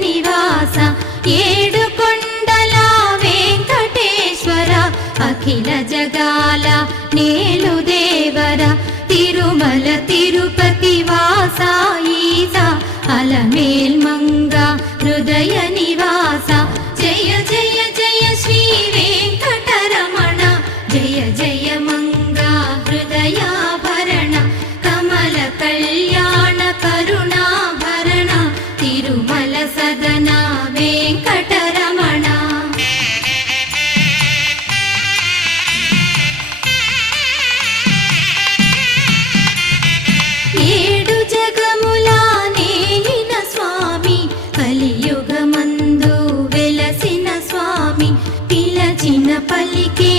నివాస ఏడు కొండల వెంకటేశ్వర అఖిల జగాల నేలు దేవర తిరుమల తిరుపతి వాస ఈస అలమేల్ మంగ హృదయ నివాస జయ జయ జయ శ్రీ వెంకటరమణ జయ జయ మంగ హృదయాభరణ కమల కళ్యాణ కరుణాభరణ తిరుమల సదన వెంకటరమణ ఏడు జగముల నేలిన స్వామి కలియుగమందు వెలసిన స్వామి పిలచిన పలికే